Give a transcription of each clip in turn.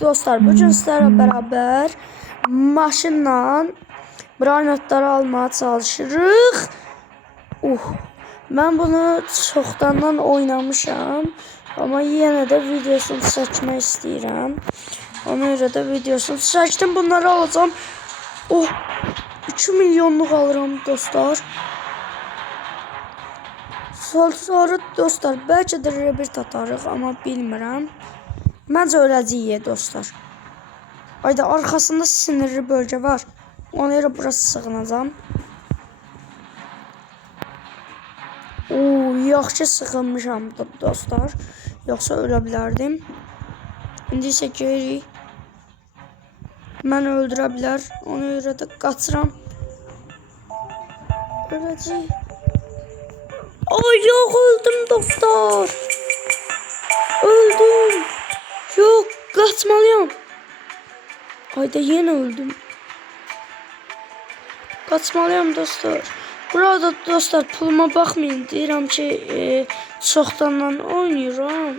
Dostlar, bugün sizlerle beraber maşınla brainotları almaya çalışırıq. Ben bunu çoxdandan oynamışam, ama yenə də videosunu çəkmək istəyirəm. Ona görə də videosunu çəkdim. Bunları alacağım. 2 milyonluq alıram dostlar. Sonra dostlar, bəlkə də rebirth atarıq, amma bilmirəm. Məncə öləcəyik dostlar. Ayda arkasında sinirli bölge var. Ona görə burası sığınacağım. Yaxşı sığınmışam dostlar. Yoxsa ölə bilərdim. İndi isə geri. Məni öldürə bilər. Ona görə də qaçıram. Öləcəyik. Yox, öldüm dostlar. Öldüm. Yox, qaçmalıyam. Ayda yenə öldüm. Qaçmalıyam dostlar. Burada dostlar, puluma baxmayın. Deyirəm ki, çoxdandan oynayıram.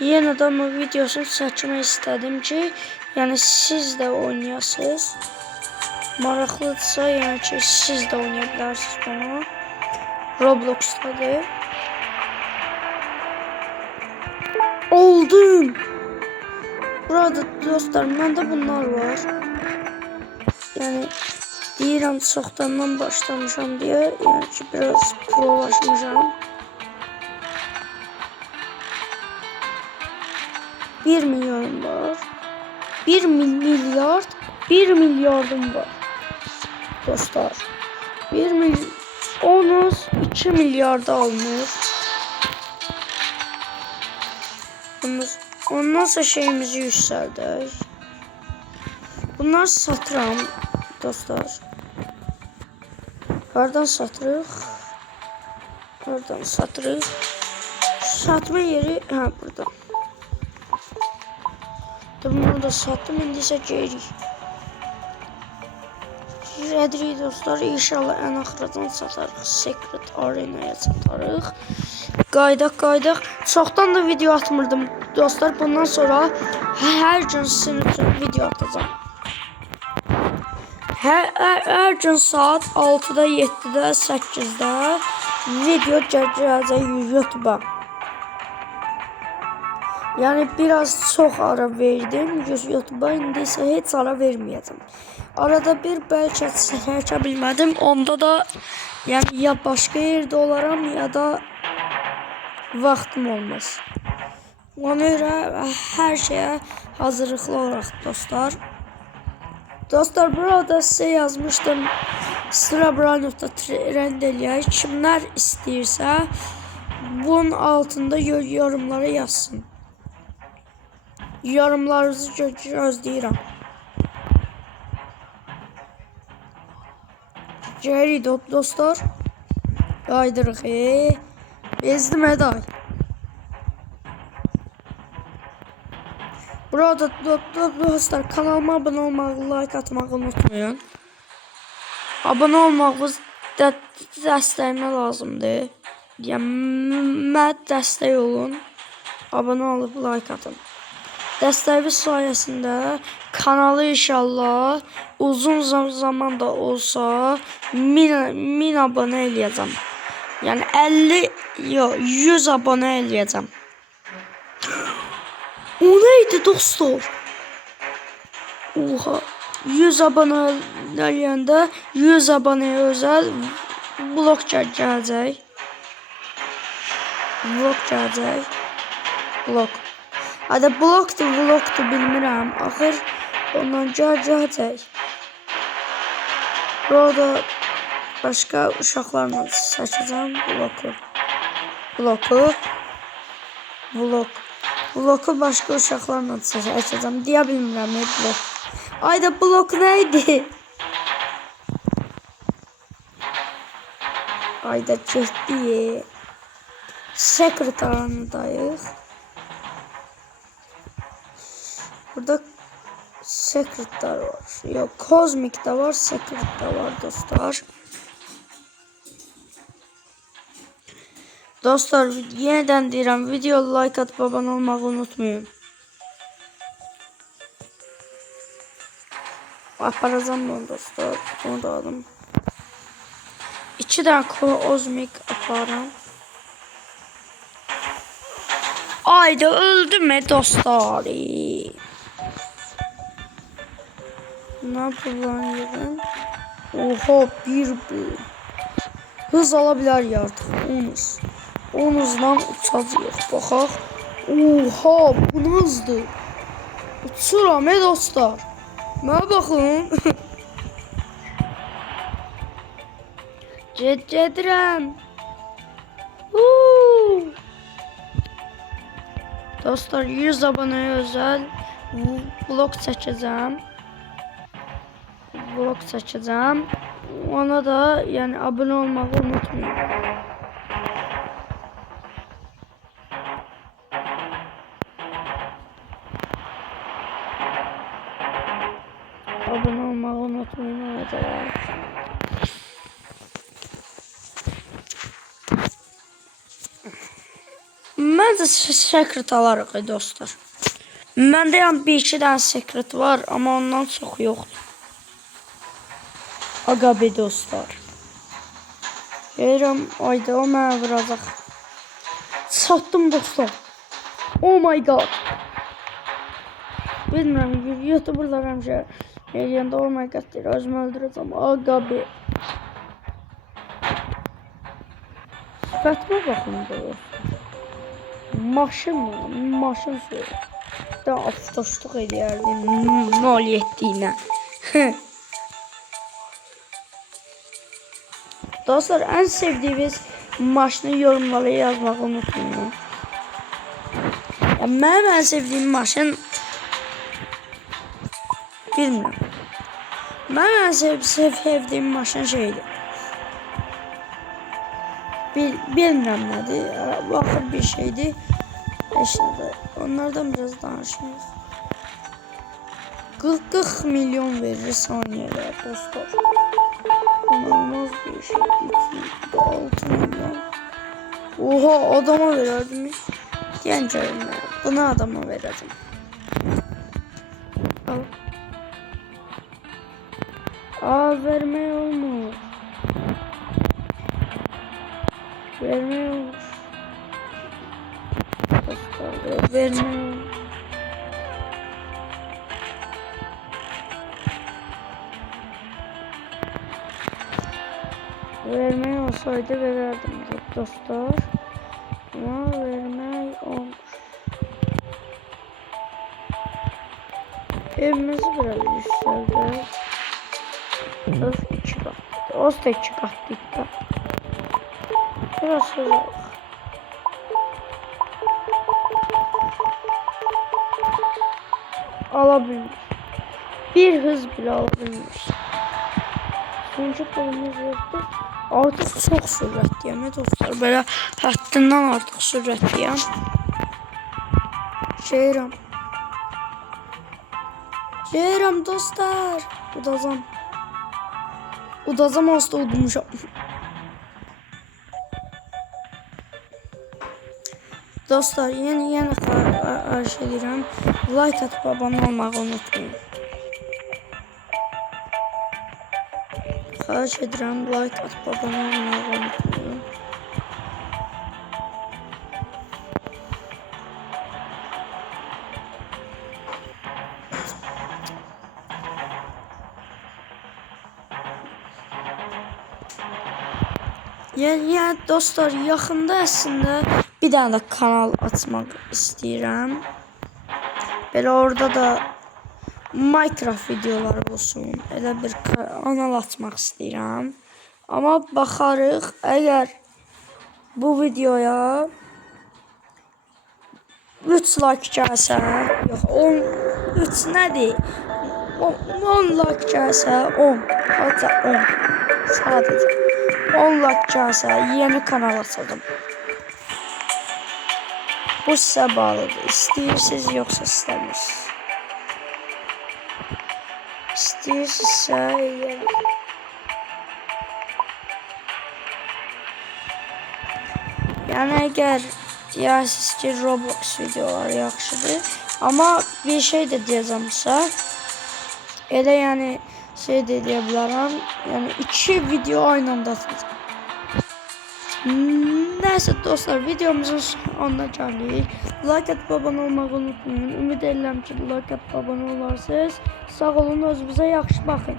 Yenə də bu videosunu çəkmək istədim ki, yəni siz də oynayasınız. Maraqlıdırsa, yəni ki, siz də oynaya bilərsiniz bunu. Roblox'tadır. Oldum. Burada dostlar, məndə bunlar var. Yəni deyirəm çoxdandan başlamışam deyə, yəni ki, biraz prolaşmışam. 1 milyon var. 1 milyard, 1 milyardım var. Dostlar. 1 milyon, 2 milyarda alınır. Ondan sonra şeyimizi yükseldik. Bunlar satıram dostlar. Hardan satırıq? Hardan satırıq? Satma yeri burada. Bunu da sattım, indi isə geri. Rədrik dostlar, inşallah ən axıradan satarıq. Secret Arena'ya satarıq. Qaydaq. Çoxdan da video atmırdım dostlar. Bundan sonra hər gün sizin üçün video atacağım. Hər gün saat 6-da, 7-də, 8-də video gələcək YouTube'a. Yəni biraz çox ara verdim YouTube'a, indi isə heç ara verməyəcəm. Arada bir bəlkə çəkə bilmədim. Onda da yəni ya başqa yerdə olaram, ya da vaxtım olmaz. Ona görə hər şeyə hazırlıqlı olaraq dostlar. Dostlar, burada size yazmışdım. Sıra Brainot'da trend eləyək. Kimlər istəyirsə bunun altında yorumlara yazsın. Yorumlarınızı gözləyirəm. Geri dostlar. Qaydırıq. Bezdim eday. Burada dostlar, kanalıma abone olmağı, like atmağı unutmayın. Abone olmağınız dəstəyimə lazımdır. Yəni mənə dəstək olun. Abone olub like atın. Dəstəyiniz sayəsində kanalı inşallah uzun zaman da olsa 1000 abone eləyəcəm. Yəni 100 abone eləyəcəm. O neydi dostlar? 100 abone eləyəndə 100 aboneye özel vlog gələcək. Vlog. Hadi vlogdur bilmirəm. Axır ondan gələcək. Burada başqa uşaqlarla çəkəcəm Vlogu başqa uşaqlarla çəkəcəm. Deyə bilmirəm vlog. Ayda vlog neydi? Ayda getdi. Secret Arena'dayıq. Burada secretler var. Yok, Cosmic de var, Secret de var dostlar. Dostlar, yeniden deyirəm, video like atıp abone olmağı unutmayın. Aparacağım bunu dostlar. Onu da aldım. 2 tane kozmik aparam. Ayda öldüm dostlar. Ne yapılan Oha bir. Hız alabilir artık. Onuzdan uçacaq. Baxaq. Oha bu hızdır. Uçuram dostlar. Mənə baxın. Gedirəm. Dostlar 100 aboneye özel vlog çəkəcəm. Ona da yani abone olmayı unutmayın. Abone olmayı unutmayın. Məncə secret alarıq dostlar. Məndə yəni bir iki dənə secret var, amma ondan çox yoxdur. Aga be dostlar. Deyirəm, ayda o mənə vuracaq. Çatdım dostlar. Oh my god. Bilmirəm, youtuberlar həmişə eləyəndə oh my god deyir, özümü öldürəcəm. Aga be. Sifətimə baxın dostlar. Maşın sürür. Da aftoşluq edərdim. 07 ilə. Dostlar en sevdiğiniz maşını yorumlara yazmayı unutmayın. Benim en sevdiğim maşın bilmiyorum. Benim en sevdiğim maşın şeydi. Bilmiyorum nedir. Bakır bir şeydi. İşte onlardan biraz danışıyoruz. 40 milyon verir saniyeler dostlar. İnanılmaz bir şey. 6 milyon. Oha adama verirdim. Genç oyunlar. Bunu adama verirdim. Vermeye olmuyor. Vermeye olur. Vermeye olur. Vermeye olsaydı verirdim dostlar. Ama vermeye olmuş. Evimizi biraz yükseldi. Öz 2 kat. Öz da 2 kat dikkat. Biraz hızlı. Alabilmiş. Bir hız bile alabilmiş. Sonucu kolumuz yoktu. Artık çok sürətliyəm dostlar. Belə həddindən artıq sürətliyəm. Şeyirəm dostlar. Udazam hasta udmuşam. Dostlar yeni arş edirəm. Like atıp abone olmağı unutmayın. Xahiş edirəm, like atıp abone olmağı unutmayın. Yani dostlar yaxında əslində bir dənə də kanal açmaq istəyirəm. Belə orada da Minecraft videoları olsun. Elə bir kanal açmaq istəyirəm. Amma baxarıq, əgər bu videoya 3 like gəlsə, yox 3 nədir? 10 like gəlsə, 10, hatta 10. Sadəcə 10 like gəlsə yeni kanal açacağım. Bu sizə bağlıdır. İstəyirsiniz yoxsa istəmirsiniz? İstəyirsinizsə yəni. Yəni əgər deyirsiniz ki Roblox videoları yaxşıdır, amma bir şey də deyəcəmsə, elə yəni şey de deyə bilərəm. Yəni 2 video aynı anda atacağam. Neyse dostlar, videomuzun sonuna gəldik. Like atıp abone olmağı unutmayın. Ümid edirəm ki, like atıp abone olarsınız. Sağ olun, özünüzə yaxşı baxın.